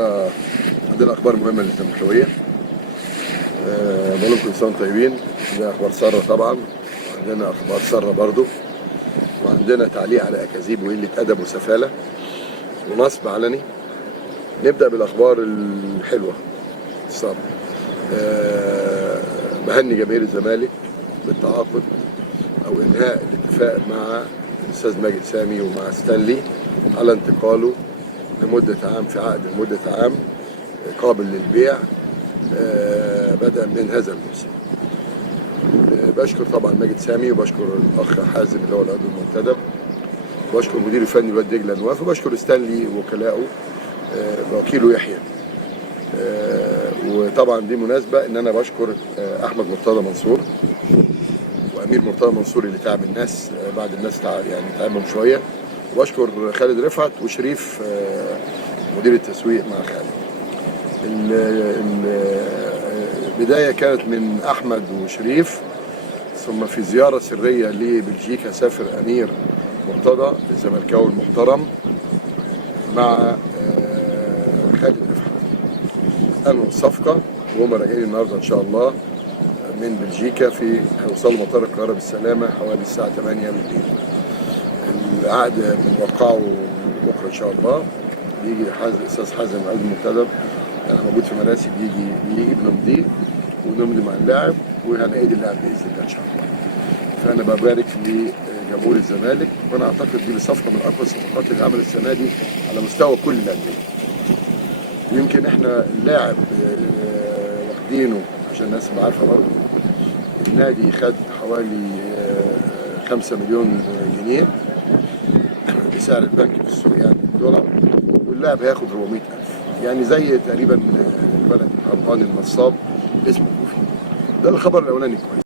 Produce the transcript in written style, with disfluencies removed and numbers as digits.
عندنا اخبار مهمه للزملكاويه. بقول لكم كل سنه وانتم طيبين. عندنا اخبار ساره طبعا، وعندنا اخبار ساره برضو، وعندنا تعليق على اكاذيب وقله ادب وسفاله ونصب علني. نبدا بالاخبار الحلوه الساره. بهني جماهير الزمالك بالتعاقد او انهاء الاتفاق مع الاستاذ ماجد سامي ومع ستانلي على انتقاله لمده عام، في عقد لمده عام قابل للبيع بدءا من هذا الموسم. بشكر طبعا ماجد سامي، وبشكر الاخ حازم اللي هو العضو المنتدب، وبشكر المدير الفني الواد دجله نواف، وبشكر ستانلي ووكلائه وكيله يحيى. وطبعا دي مناسبه ان انا بشكر احمد مرتضى منصور وامير مرتضى منصور اللي تعب الناس بعد الناس يعني تعبهم شويه، وبشكر خالد رفعت وشريف مدير التسويق مع خالد. البدايه كانت من احمد وشريف، ثم في زياره سريه لبلجيكا سافر امير مرتضى الزملكاوي المحترم مع خالد رفعت. انهوا الصفقه وهم راجعين النهارده ان شاء الله من بلجيكا، هيوصلوا مطار القاهره بالسلامه حوالي الساعه 8 بالليل. العقد بنوقعه بكره ان شاء الله. بيجي الاستاذ حازم العضو المنتدب، انا موجود في مراسي، بيجي بنمضيه ونمضي مع اللاعب وهنعيد اللاعب باذن الله ان شاء الله. فانا ببارك لجمهور الزمالك، وانا اعتقد دي صفقه من اقوى الصفقات اللي عملت السنه دي على مستوى كل الانديه. يمكن احنا اللاعب واخدينه عشان الناس تبقى عارفه برضه، النادي خد حوالي 5 مليون جنيه بسعر البنك في السوق يعني دولار، واللاعب هياخد 400,000، يعني زي تقريبا الولد الهربان النصاب اسمه كوفي. ده الخبر الاولاني كويس.